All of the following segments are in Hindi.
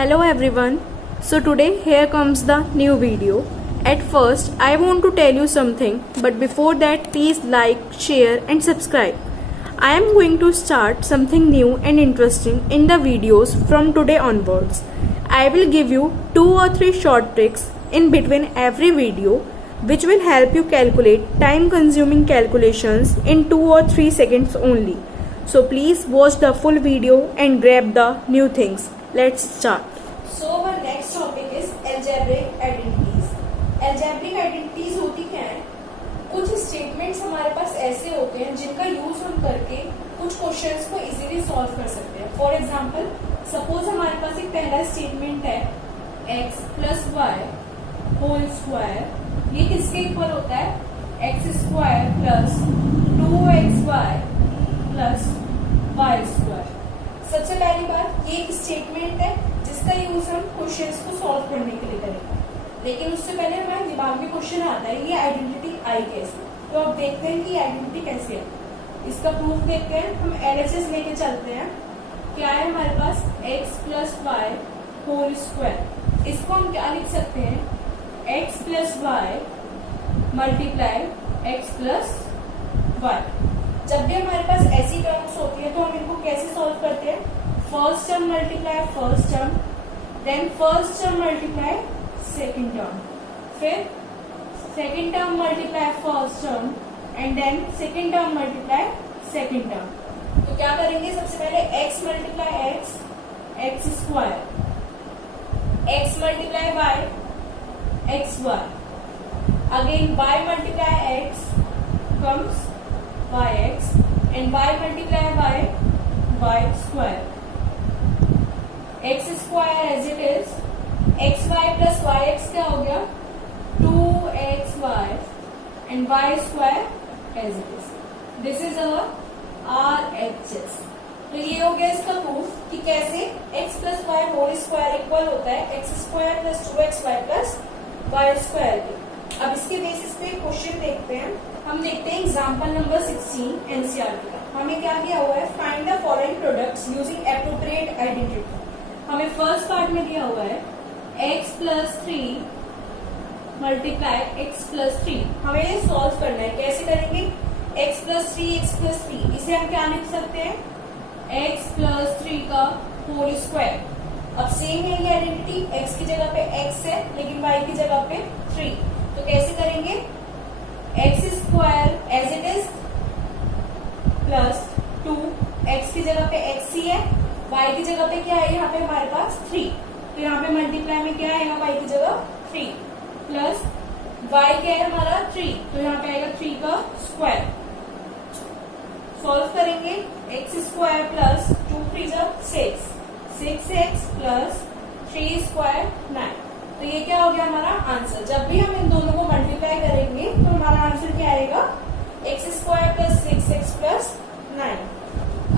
Hello everyone. So today here comes the new video. At first I want to tell you something, but before that please like, share and subscribe. I am going to start something new and interesting in the videos from today onwards. I will give you 2 or 3 short tricks in between every video which will help you calculate time consuming calculations in 2 or 3 seconds only. So please watch the full video and grab the new things. Let's start. So our next topic is algebraic identities. Algebraic identities होती क्या है? कुछ स्टेटमेंट्स हमारे पास ऐसे होते हैं जिनका यूज हम करके कुछ क्वेश्चंस को इजीली सॉल्व कर सकते हैं. फॉर एग्जांपल, सपोज हमारे पास एक पहला स्टेटमेंट है x plus y whole square. ये किसके इक्वल होता है? X square plus 2xy plus y square. सबसे पहली बात, ये एक स्टेटमेंट है जिसका यूज हम क्वेश्चंस को सॉल्व करने के लिए करेंगे. लेकिन उससे पहले हमारे दिमाग में क्वेश्चन आता है ये आइडेंटिटी आई कैसे. तो अब देखते हैं कि आइडेंटिटी कैसे है. इसका प्रूफ देखते हैं. हम एलएचएस लेके चलते हैं. क्या है हमारे पास? x plus y whole square. इसको हम क्या लिख सकते हैं? x plus y multiply x plus y. जब भी हमारे पास ऐसी टर्म्स होती है तो हम इनको कैसे सॉल्व करते हैं? First term multiply first term, then first term multiply second term, फिर second term multiply first term and then second term multiply second term. तो क्या करेंगे? सबसे पहले x multiply x, x square, x multiply y, x y, again y multiply x comes yx and y multiply y square. X square as it is, xy plus yx क्या हो गया? 2xy and y square as it is. This is our RHS. तो ये हो गया इसका प्रूफ कि कैसे x plus y whole square equal होता है x square plus 2xy plus y square के. अब इसके बेसिस पे क्वेश्चन देखते हैं. हम देखते हैं एग्जाम्पल नंबर 16 एनसीईआरटी का. हमें क्या दिया हुआ है? Find the following products using appropriate identity. हमें फर्स्ट पार्ट में दिया हुआ है x plus 3 multiply x plus 3. हमें ये सॉल्व करना है. कैसे करेंगे? x प्लस 3 x प्लस 3, इसे हम क्या लिख सकते हैं? x प्लस 3 का होल स्क्वायर. अब सेम है ये आइडेंटिटी, x की जगह पे x है लेकिन y की जगह पे 3. तो कैसे करेंगे? X square as it is plus 2, x की जगह पे एक्स ही है, वाई की जगह पे क्या है यहाँ पे हमारे पास 3. तो यहाँ पे मल्टीप्लाई में क्या आएगा? वाई की जगह 3 प्लस वाई क्या है हमारा 3, तो यहाँ पे आएगा 3 का स्क्वायर. सॉल्व करेंगे. X square plus 2 3 6, 6x plus 3 square 9. तो ये क्या हो गया हमारा आंसर. जब भी हम इन दोनों को मल्टीप्लाई करेंगे तो हमारा आंसर क्या आएगा? X square plus 6x plus 9.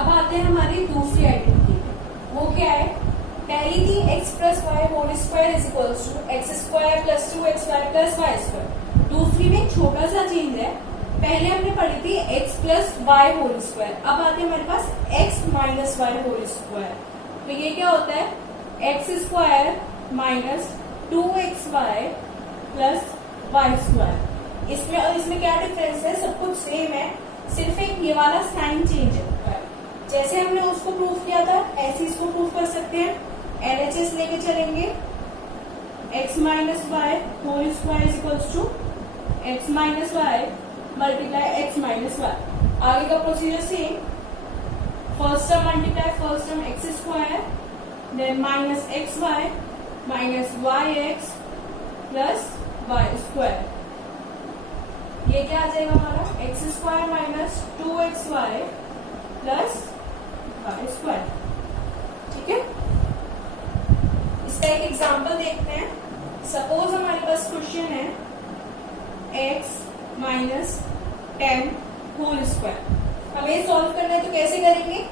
अब आते हैं हमारी दूसरी आइडेंटिटी. वो क्या है? पहली थी x plus y whole square is equals to x square plus 2xy plus y square. दूसरी में छोटा सा चेंज है. पहले हमने पढ़ी थी x plus y whole square. अब आते हैं हमारे पास x minus y whole square. तो ये क्या होता है? X square minus 2xy plus y square. इसमें और इसमें क्या डिफरेंस है? सब कुछ सेम है, सिर्फ एक ये वाला साइन चेंज है. जैसे हमने उसको प्रूफ किया था ऐसे इसको प्रूफ कर सकते हैं. एलएचएस लेके चलेंगे. x minus y whole square is equals to x minus y multiply x minus y. आगे का procedure same. First term multiply first term x square, then minus x y minus y x plus y square. ये क्या आ जाएगा हमारा? X square minus 2xy plus y square. ठीक है. इसका एक एग्जांपल देखते हैं. सपोज हमारे पास क्वेश्चन है x माइनस 10 होल स्क्वायर. हमें सॉल्व करना है तो कैसे करेंगे?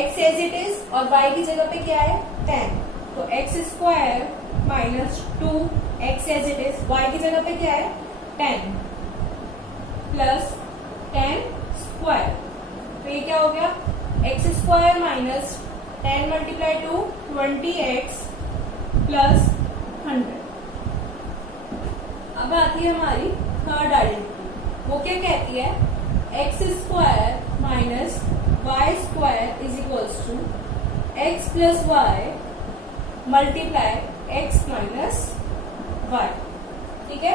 x एज इट इज और y की जगह पे क्या है? 10. तो x square minus 2x as it is, y की जगह पे क्या है? 10 प्लस 10 स्क्वायर. तो ये क्या हो गया? X square minus 10 multiply two 20x plus 100। अब आती है हमारी थर्ड आइडेंटिटी। वो क्या कहती है, x square minus y square is equals to x plus y multiply x minus y. ठीक है,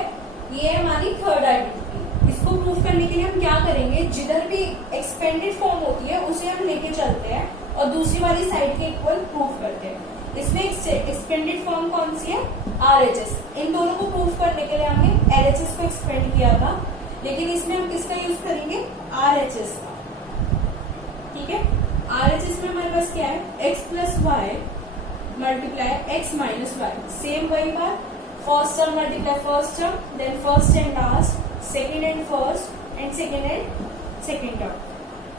ये है हमारी थर्ड आइडेंटिटी। इसको प्रूव करने के लिए हम क्या करेंगे, जिधर भी एक्सपेंडेड फॉर्म होती है उसे हम लेके चलते हैं और दूसरी वाली साइड के इक्वल प्रूव करते हैं। इसमें एक्सपेंडेड फॉर्म कौन सी है, RHS। इन दोनों को प्रूव करने के लिए हमने LHS को एक्सपेंड किया था, लेकिन इसमें हम किसका यूज करेंगे, RHS का। ठीक है, RHS में हमारे पास क्या है, x plus y multiply x minus y. Same वही बात, first term multiply first term, then first and last, second and first and second and second term.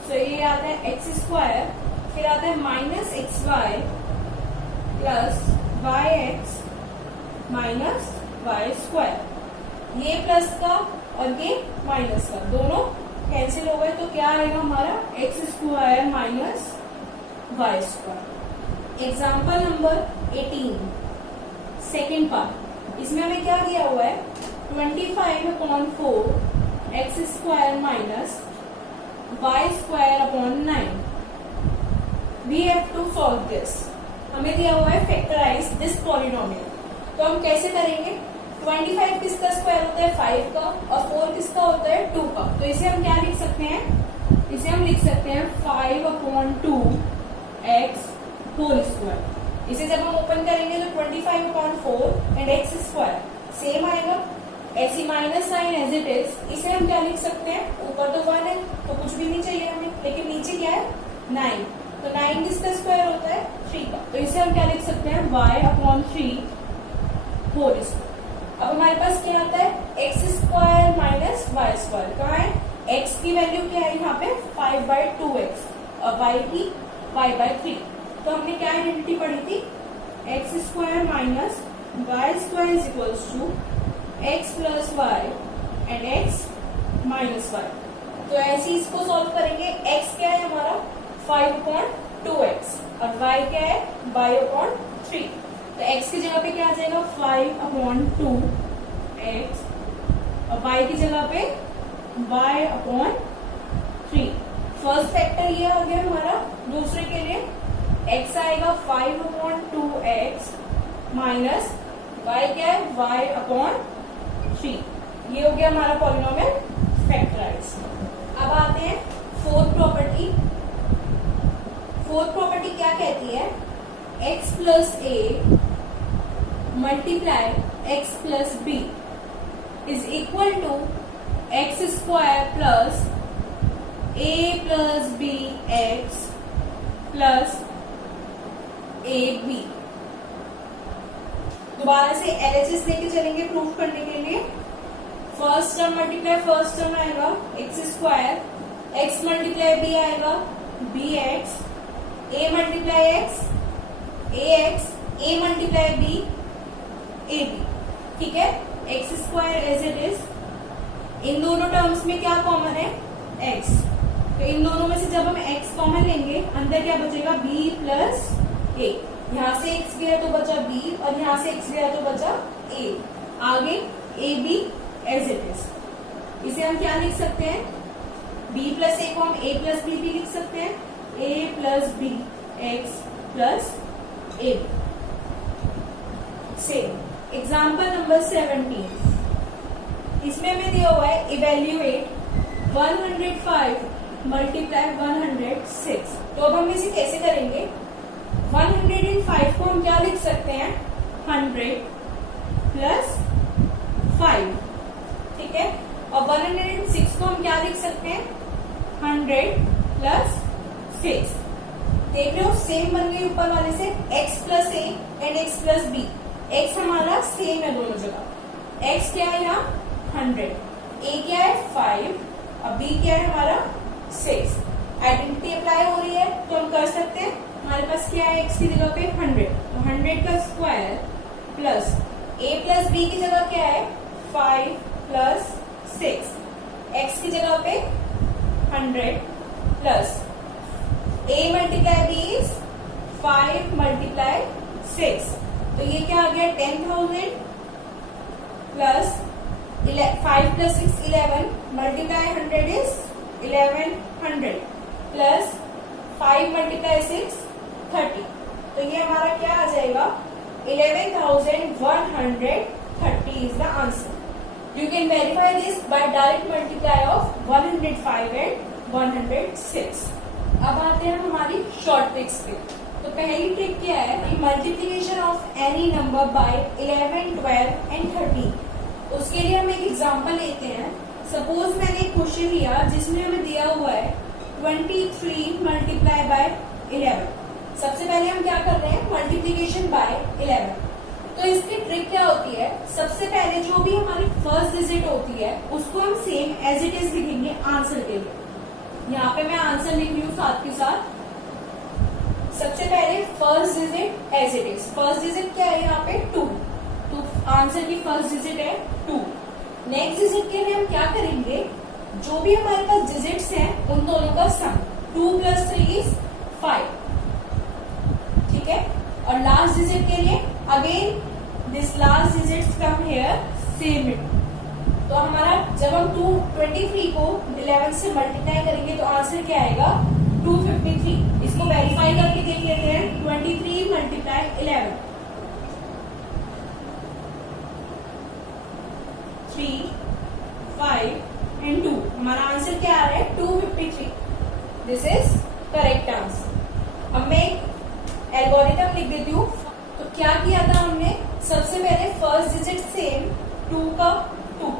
So ये आता है एक्स स्क्वायर, फिर आता है minus x y plus y x minus y square. ये प्लस का और ये माइनस का दोनों कैंसिल हो गए, तो क्या आएगा हमारा x square minus y square. Example number 18 second part. इसमें हमें क्या दिया हुआ है, 25/4 x square minus y square upon 9। We have to solve this. हमें दिया हुआ है फैक्टराइज दिस पॉलिनोमियल। तो हम कैसे करेंगे, 25 किसका स्क्वायर होता है 5 का, और 4 किसका होता है 2 का। तो इसे हम क्या लिख सकते हैं, इसे हम लिख सकते हैं 5/2 एक्स होल स्क्वायर। इसे जब हम ओपन करेंगे तो 25/4 एंड एक्स स्क्वायर सेम आएगा, ऐसी minus sign as it is. इसे हम क्या लिख सकते हैं, ऊपर तो 1 है तो कुछ भी नहीं चाहिए हमें, लेकिन नीचे क्या है 9। तो 9 किसका स्क्वायर होता है 3 का। तो इसे हम क्या लिख सकते हैं y/3 होल स्क्वायर। अब हमारे पास क्या आता है x square minus y square. कहाँ है, x की वैल्यू क्या है यहाँ पे 5/2x और y की y/3। तो हमने क्या आइडेंटिटी पढ़ी थी, x square minus y square is equals to x plus y and x minus y. तो ऐसे ही इसको सॉल्व करेंगे। x क्या है हमारा 5/2x और y क्या है y/3। तो x की जगह पे क्या आ जाएगा 5/2x और y की जगह पे y/3। फर्स्ट फैक्टर ये आ गया हमारा। दूसरे के लिए x आएगा 5/2x माइनस y क्या है y/3। ये हो गया हमारा पॉलिनोमियल फैक्टराइज। अब आते हैं फोर्थ प्रॉपर्टी। फोर्थ प्रॉपर्टी क्या कहती है, x plus a multiply x plus b is equal to x square plus a plus b x plus a b। दोबारा से LHS लेके चलेंगे प्रूफ करने के लिए। First term multiply first term आएगा x square, x multiply b आएगा bx, a multiply x ax, a multiply b ab। ठीक है, x square as it is. इन दोनों टर्म्स में क्या कॉमन है x, तो इन दोनों में से जब हम x कॉमन लेंगे अंदर क्या बचेगा b प्लस a। यहाँ से x गया तो बचा b और यहाँ से x गया तो बचा a। आगे a b as it is. इसे हम क्या लिख सकते हैं, b प्लस a को हम a प्लस b भी लिख सकते हैं, a plus b x plus a। Same example number 17। इसमें हमें दिया हुआ है इवेल्युएट 105 मल्टीप्लाई 106। तो अब हम इसे कैसे करेंगे, 105 को हम क्या लिख सकते हैं 100 प्लस 5। ठीक है, और 106 को हम क्या लिख सकते हैं 100 प्लस 6। देख रहे हो सेम बन गई ऊपर वाले से, x plus a and x plus b। x हमारा सेम है दोनों जगह। x क्या है यहाँ 100, a क्या है 5 और b क्या है हमारा 6। आइडेंटिटी अप्लाई हो रही है तो हम कर सकते हैं। हमारे पास क्या है x की जगह पे 100, तो 100 का square plus a plus b की जगह क्या है 5 प्लस 6। x की जगह पे 100 plus a multiply b is 5 multiply 6। तो ये क्या आ गया 10,000 plus 5 plus 6 11 multiply 100 is 1100 plus 5 multiply 6 30। तो ये हमारा क्या आ जाएगा 11,130 is the answer. You can verify this by direct multiply of 105 and 106. अब आते हैं हमारी शॉर्ट ट्रिक्स पे। तो पहली ट्रिक क्या है कि multiplication of any number by 11, 12 and 13। उसके लिए हम एक एग्जांपल लेते हैं। सपोज मैंने एक क्वेश्चन लिया जिसमें हमें दिया हुआ है 23 मल्टीप्लाई बाय 11। सबसे पहले हम क्या कर रहे हैं मल्टीप्लीकेशन बाय 11। तो इसकी ट्रिक क्या होती है, सबसे पहले जो भी हमारी फर्स्ट डिजिट होती है उसको हम सेम एज इट इज लिखेंगे आंसर के लिए। यहाँ पे मैं आंसर लिख रही हूँ साथ के साथ। सबसे पहले first digit as it is. First digit क्या है यहाँ पे 2, तो आंसर की फर्स्ट डिजिट है 2। नेक्स्ट डिजिट के लिए हम क्या करेंगे, जो भी हमारे पास डिजिट्स हैं उन दोनों का सम 2 + 3 इज 5, ठीक है। और लास्ट डिजिट के लिए again this last digit from here same it. तो हमारा जब हम 23 को 11 से मल्टीप्लाई करेंगे तो आंसर क्या आएगा 253। इसको वेरीफाई करके देख लेते हैं। 23 मल्टीप्लाई 11 3, 5 एंड 2। हमारा आंसर क्या आ रहा है 253। This is correct answer. अब मैं एल्गोरिथम लिख देती हूँ। तो क्या किया था हमने, सबसे पहले फर्स्ट डिजिट सेम 2 का 2।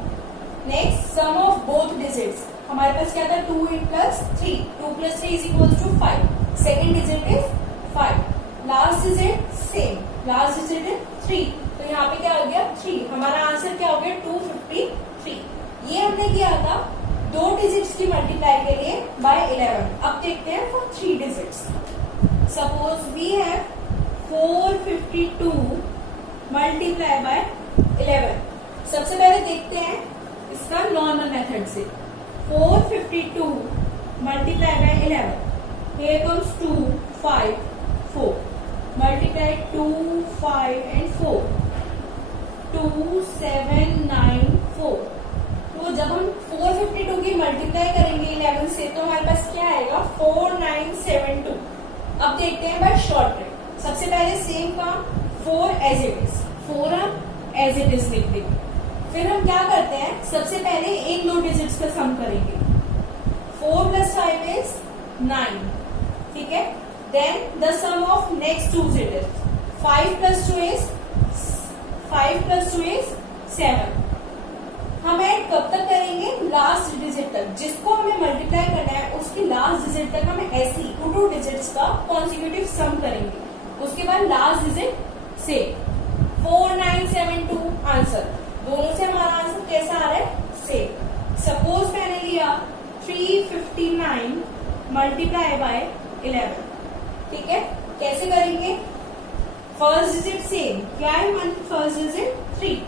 Next sum of both digits, हमारे पास क्या था 2 + 3, 2 + 3 is equal to 5। Second digit is 5। Last digit same, last digit is 3। तो यहाँ पे क्या हो गया 3। हमारा आंसर क्या हो गया 253। ये हमने किया था 2 डिजिट्स की मल्टीप्लाई के लिए बाय 11। अब देखते हैं for 3 digits. Suppose we have 452 multiply by 11। सबसे पहले देखते हैं इसका नॉर्मल मेथड से। 452 multiply by 11। Here comes 2, 5, 4। Multiply 2, 5 and 4। 2, 7, 9, 4। तो जब हम 452 की मल्टीप्लाई करेंगे 11 से तो हमारे पास क्या आएगा 4972। अब देखते हैं बाय शॉर्ट ट्रिक। सबसे पहले सेम काम 4 एज इट इज, 4 हम एज इट इज लिख देंगे। फिर हम क्या करते हैं, सबसे पहले इन 2 डिजिट्स का सम करेंगे। 4 + 5 इज 9, ठीक है। Then the sum of next 2 digits 5 + 2 इज 7। हम ऐड कब तक करेंगे, लास्ट डिजिट तक। जिसको हमें मल्टीप्लाई करना है उसकी लास्ट डिजिट तक हम ऐसे ही 2 डिजिट्स का कॉन्सिक्यूटिव सम करेंगे। उसके बाद लास्ट डिजिट से 4972 आंसर। दोनों से हमारा आंसर कैसा आ रहा है सेम। सपोज मैंने लिया 359 मल्टीप्लाई बाय 11, ठीक है। कैसे करेंगे, फर्स्ट डिजिट सेम, क्या है फर्स्ट डिजिट 3।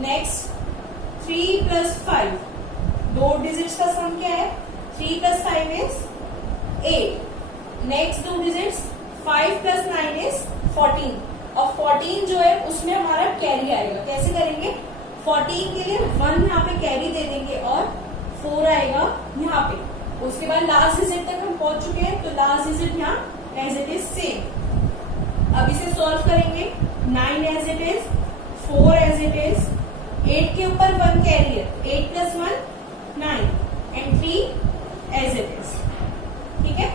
नेक्स्ट 3 + 5, 2 डिजिट्स का सम क्या है 3 + 5 इज 8। Next 2 digits 5 + 9 is 14। और 14 जो है उसमें हमारा कैरी आएगा। कैसे करेंगे, 14 के लिए 1 यहाँ पे कैरी दे देंगे और 4 आएगा यहाँ पे। उसके बाद लास्ट डिजिट तक हम पहुंच चुके हैं तो लास्ट डिजिट यहाँ एज इट इज सेम। अब इसे सॉल्व करेंगे। 9 as it is, 4 as it is, 8 के ऊपर 1 कैरी है, 8 + 1 9 एंड 3 एज इट इज, ठीक है।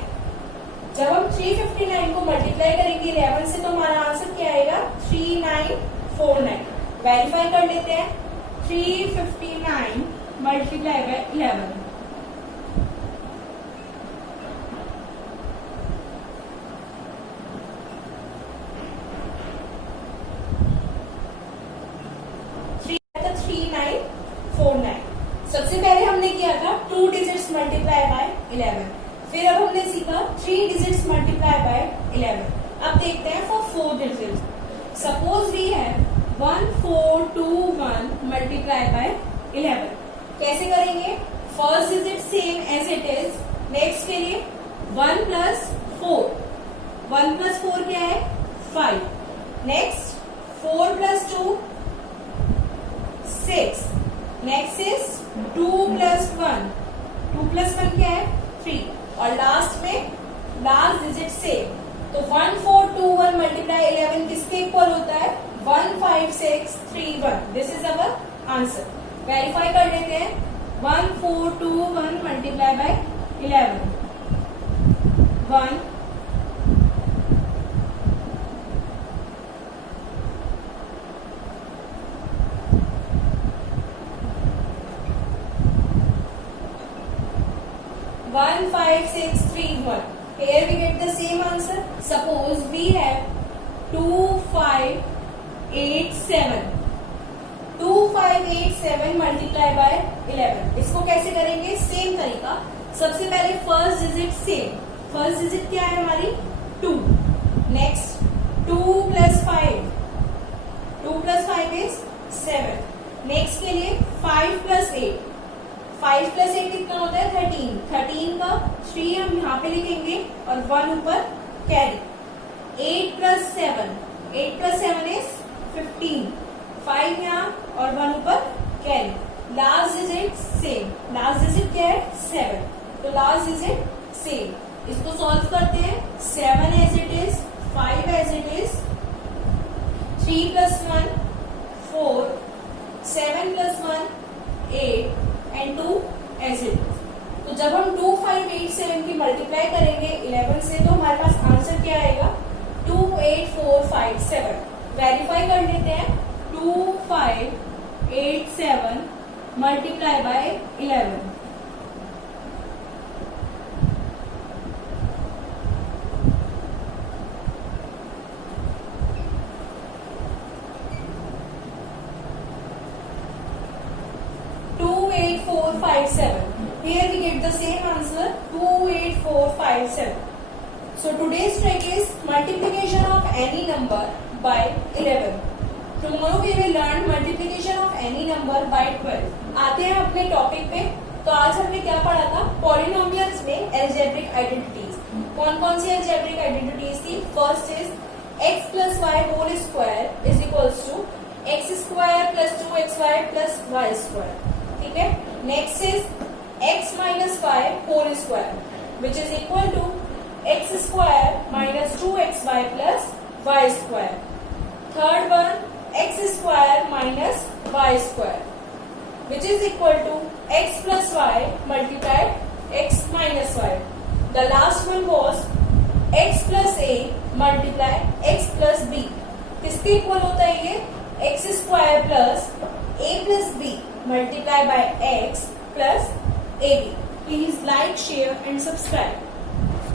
जब हम 359 को मल्टीप्लाई करेंगे 11 से तो हमारा आंसर क्या आएगा 3949। वेरीफाई कर लेते हैं। 359 मल्टीप्लाई बाय 11, सबसे पहले हमने किया था 2 डिजिट्स मल्टीप्लाई बाय 11। फिर अब हमने सीखा 3 डिजिट्स मल्टीप्लाई बाय 11। अब देखते हैं फॉर 4 डिजिट्स। सपोज वी है 1421 मल्टीप्लाई बाय 11। कैसे करेंगे, first digit same as it is. Next के लिए 1 + 4, 1 + 4 क्या है 5। Next 4 plus 2 6. Next is 2 plus 1. 2 plus 1 क्या है 3. और लास्ट में लास्ट डिजिट सेम. तो 1 4 2 1 मल्टीप्लाई 11 किसके इक्वल होता है 1 5 6 3 1. This is our answer. Verify कर लेते हैं. 1 4 2 1 multiply by 11 1 1 5 6 3 1. Here we get the same answer. Suppose we have 2 5 8 7. 2 5 8 7 multiply by 11. इसको कैसे करेंगे सेम तरीका. सबसे पहले first digit same. First digit क्या है हमारी 2. Next 2 plus 5. 2 plus 5 is 7. Next के लिए 5 plus 8. 5 plus 8 कितना होता है 13. 13 का 3 हम यहाँ पे लिखेंगे और 1 ऊपर कैरी. 8 plus 7. 8 plus 7 is 15. 5 यहाँ और 1 ऊपर carry. Last digit same. Last digit क्या है 7. तो लास्ट डिजिट सेम. इसको सॉल्व करते हैं. 7 as it is, 5 as it is, 3 plus 1 4, 7 plus 1 8 and 2 as it is. तो जब हम 2 5 8 7 की मल्टीप्लाई करेंगे 11 से तो हमारे पास आंसर क्या आएगा 2 8 4 5 7. वेरीफाई कर लेते हैं. 2 5 8 7 multiply by 11. Here we get the same answer 2 8 4 5 7. So today's trick is multiplication of any number by 11. Tomorrow we will learn multiplication of any number by 12. आते हैं अपने टॉपिक पे. तो आज हमने क्या पढ़ा था पॉलिनोमियल्स में एल्जेब्रिक आइडेंटिटीज. कौन कौन सी एल्जेब्रिक आइडेंटिटीज थी. First is x plus y whole square is equals to x square plus 2xy plus y square. ठीक है. Next is x minus y whole square which is equal to x square minus 2xy plus y square. Third one x square minus y square which is equal to x plus y multiplied x minus y. The last one was x plus a multiplied x plus b. किसके इक्वल होता है ये x square plus a plus b multiplied by x plus AB. Please like, share and subscribe.